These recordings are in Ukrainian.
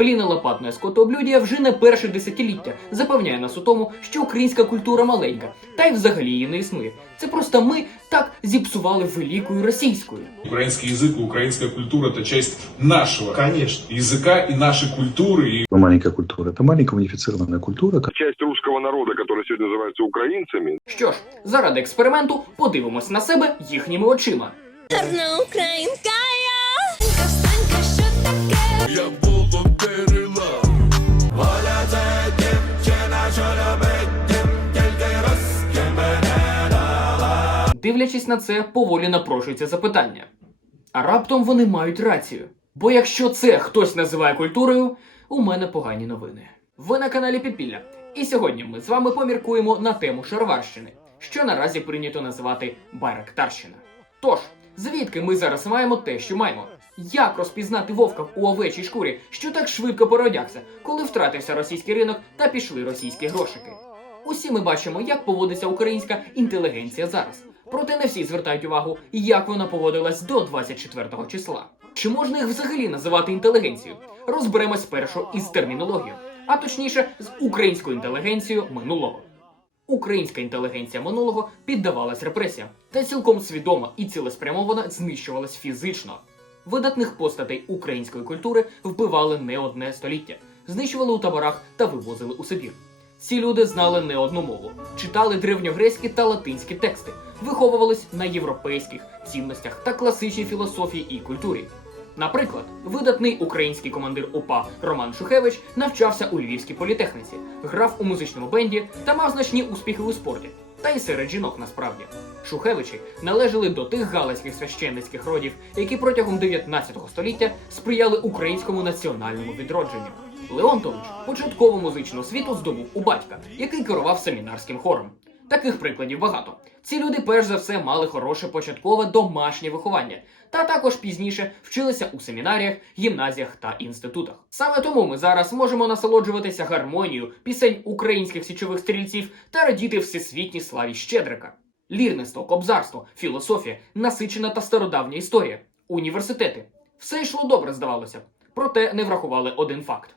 Поліна Лопатна скотооблюдія вже не перше десятиліття запевняє нас у тому, що українська культура маленька, та й взагалі її не існує. Це просто ми так зіпсували великою російською. Украинский язык и украинская культура – это часть нашего Конечно. языка и нашей культуры. И Это маленькая культура. Это маленькая унифицированная культура, часть русского народа, который сегодня называется украинцами, Що ж, заради експерименту подивимось на себе їхніми очима. Гарна українська я. Дивлячись на це, поволі напрошується запитання. А раптом вони мають рацію. Бо якщо це хтось називає культурою, у мене погані новини. Ви на каналі Підпілля. І сьогодні ми з вами поміркуємо на тему Шарварщини, що наразі прийнято називати Байрактарщина. Тож, звідки ми зараз маємо те, що маємо? Як розпізнати вовка у овечій шкурі, що так швидко переодягся, коли втратився російський ринок та пішли російські грошики? Усі ми бачимо, як поводиться українська інтелігенція зараз. Проте не всі звертають увагу, як вона поводилась до 24 числа. Чи можна їх взагалі називати інтелігенцією? Розберемось спершу із термінологією, а точніше з українською інтелігенцією минулого. Українська інтелігенція минулого піддавалась репресіям та цілком свідомо і цілеспрямовано знищувалась фізично. Видатних постатей української культури вбивали не одне століття, знищували у таборах та вивозили у Сибір. Ці люди знали не одну мову, читали древньогрецькі та латинські тексти, виховувались на європейських цінностях та класичній філософії і культурі. Наприклад, видатний український командир УПА Роман Шухевич навчався у Львівській політехніці, грав у музичному бенді та мав значні успіхи у спорті. Та й серед жінок насправді. Шухевичі належали до тих галицьких священницьких родів, які протягом 19 століття сприяли українському національному відродженню. Леонтович початкову музичну освіту здобув у батька, який керував семінарським хором. Таких прикладів багато. Ці люди перш за все мали хороше початкове домашнє виховання, та також пізніше вчилися у семінаріях, гімназіях та інститутах. Саме тому ми зараз можемо насолоджуватися гармонією пісень українських січових стрільців та радіти всесвітній славі Щедрика. Лірництво, кобзарство, філософія, насичена та стародавня історія, університети. Все йшло добре, здавалося. Проте не врахували один факт: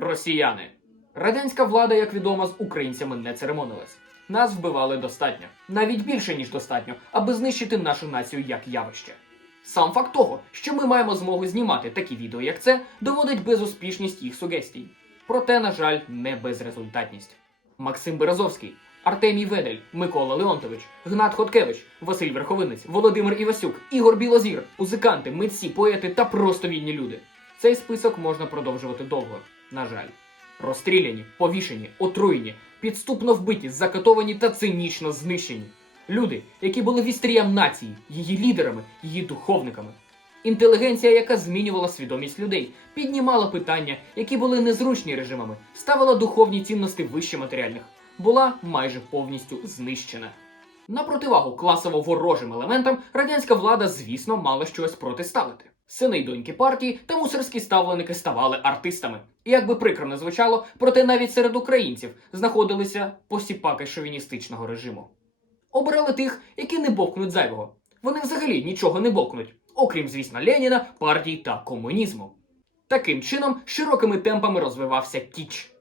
росіяни. Радянська влада, як відомо, з українцями не церемонилась. Нас вбивали достатньо, навіть більше ніж достатньо, аби знищити нашу націю як явище. Сам факт того, що ми маємо змогу знімати такі відео, як це, доводить безуспішність їх сугестій. Проте, на жаль, не безрезультатність. Максим Березовський, Артемій Ведель, Микола Леонтович, Гнат Хоткевич, Василь Верховинець, Володимир Івасюк, Ігор Білозір, музиканти, митці, поети та просто вільні люди. Цей список можна продовжувати довго, на жаль. Розстріляні, повішені, отруєні, підступно вбиті, закатовані та цинічно знищені. Люди, які були вістріям нації, її лідерами, її духовниками. Інтелігенція, яка змінювала свідомість людей, піднімала питання, які були незручні режимами, ставила духовні цінності вище матеріальних, була майже повністю знищена. На противагу класово ворожим елементам радянська влада, звісно, мала щось протиставити. Сини й доньки партії та мусорські ставленики ставали артистами. І як би прикро не звучало, проте навіть серед українців знаходилися посіпаки шовіністичного режиму. Обирали тих, які не бовкнуть зайвого. Вони взагалі нічого не бовкнуть, окрім, звісно, Леніна, партій та комунізму. Таким чином, широкими темпами розвивався кіч.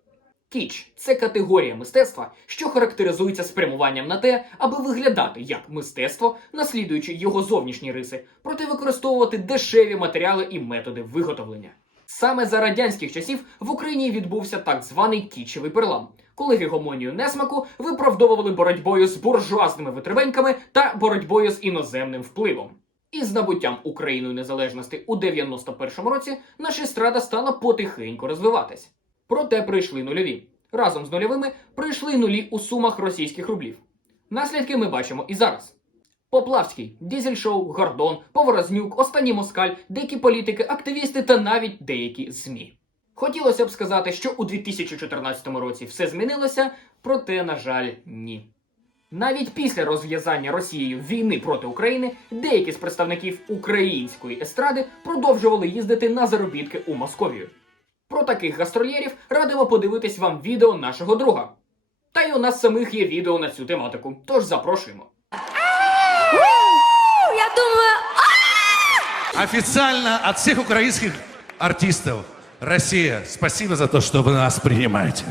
Кіч це категорія мистецтва, що характеризується спрямуванням на те, аби виглядати як мистецтво, наслідуючи його зовнішні риси, проте використовувати дешеві матеріали і методи виготовлення. Саме за радянських часів в Україні відбувся так званий кічевий перелам, коли гегемонію несмаку виправдовували боротьбою з буржуазними витребеньками та боротьбою з іноземним впливом. І з набуттям Україною незалежності у 91-му році наша естрада стала потихеньку розвиватись. Проте прийшли нульові. Разом з нульовими прийшли нулі у сумах російських рублів. Наслідки ми бачимо і зараз. Поплавський, Дізель-шоу, Гордон, Поворознюк, Останній Москаль, деякі політики, активісти та навіть деякі ЗМІ. Хотілося б сказати, що у 2014 році все змінилося, проте, на жаль, ні. Навіть після розв'язання Росією війни проти України деякі з представників української естради продовжували їздити на заробітки у Московію. Про таких гастрольєрів радимо подивитись вам відео нашого друга. Та й у нас самих є відео на цю тематику, тож запрошуємо. Я думаю, официально от всех украинских артистов. Россия, спасибо за то, что вы нас принимаете.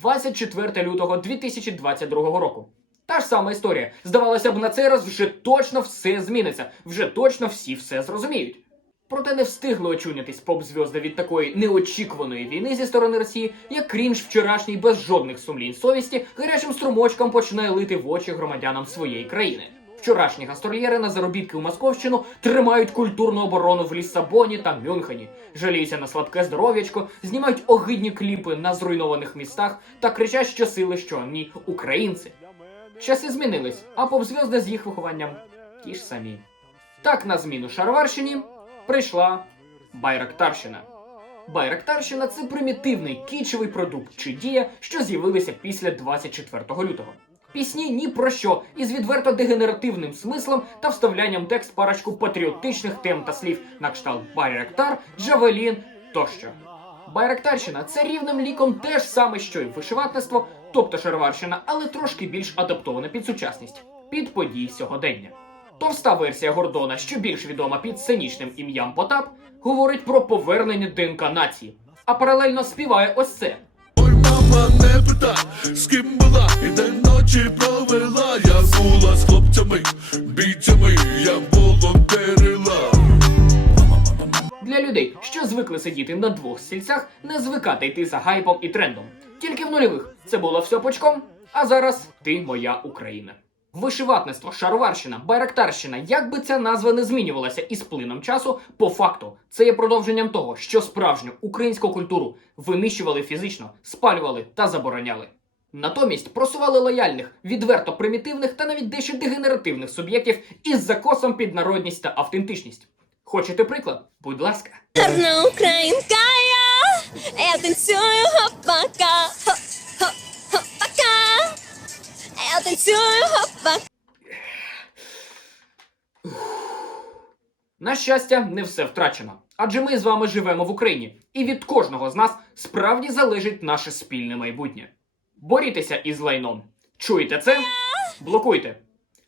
24 лютого 2022 року. Та ж сама історія. Здавалося б, на цей раз вже точно все зміниться, вже точно всі все зрозуміють. Проте не встигли очунятись поп-зв'язди від такої неочікуваної війни зі сторони Росії, як крінж вчорашній без жодних сумлінь совісті гарячим струмочком починає лити в очі громадянам своєї країни. Вчорашні гастрольєри на заробітки у Московщину тримають культурну оборону в Ліссабоні та Мюнхені, жаліються на слабке здоров'ячко, знімають огидні кліпи на зруйнованих містах та кричать щосили, що вони українці. Часи змінились, а поп-зв'язди з їх вихованням ті ж самі. Так на зміну Шароварщині прийшла Байрактарщина. Байрактарщина це примітивний кічовий продукт чи дія, що з'явилися після 24 лютого. Пісні ні про що із відверто дегенеративним смислом та вставлянням текст парочку патріотичних тем та слів на кшталт Байрактар, Джавелін тощо. Байрактарщина це рівним ліком те ж саме, що й вишиватництво, тобто шароварщина, але трошки більш адаптована під сучасність, під події сьогодення. Товста версія Гордона, що більш відома під сценічним ім'ям Потап, говорить про повернення ДНК нації, а паралельно співає ось це. Ой, мама, не питай, з ким була і де ночі провела. Я була з хлопцями, бійцями, я волонтерила. Для людей, що звикли сидіти на двох стільцях, не звикати йти за гайпом і трендом. Тільки в нульових це було все почком, а зараз ти моя Україна. Вишиватництво, шароварщина, байрактарщина, як би ця назва не змінювалася із плином часу, по факту це є продовженням того, що справжню українську культуру винищували фізично, спалювали та забороняли. Натомість просували лояльних, відверто примітивних та навіть дещо дегенеративних суб'єктів із закосом під народність та автентичність. Хочете приклад? Будь ласка. Гарна українка я, я танцюю я танцюю хопака. На щастя, не все втрачено. Адже ми з вами живемо в Україні, і від кожного з нас справді залежить наше спільне майбутнє. Борітеся із лайном. Чуєте це? Блокуйте.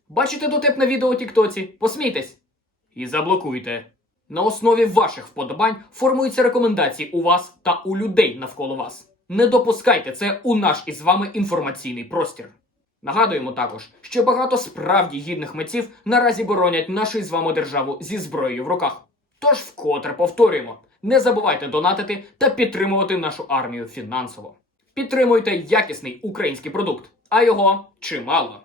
Бачите дотепне відео у Тіктоці? Посмійтесь. І заблокуйте. На основі ваших вподобань формуються рекомендації у вас та у людей навколо вас. Не допускайте це у наш із вами інформаційний простір. Нагадуємо також, що багато справді гідних митців наразі боронять нашу з вами державу зі зброєю в руках. Тож вкотре повторюємо: не забувайте донатити та підтримувати нашу армію фінансово. Підтримуйте якісний український продукт, а його чимало.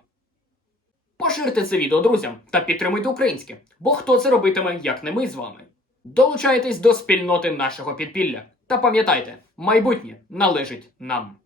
Поширте це відео друзям та підтримуйте українське, бо хто це робитиме, як не ми з вами. Долучайтесь до спільноти нашого підпілля. Та пам'ятайте, майбутнє належить нам.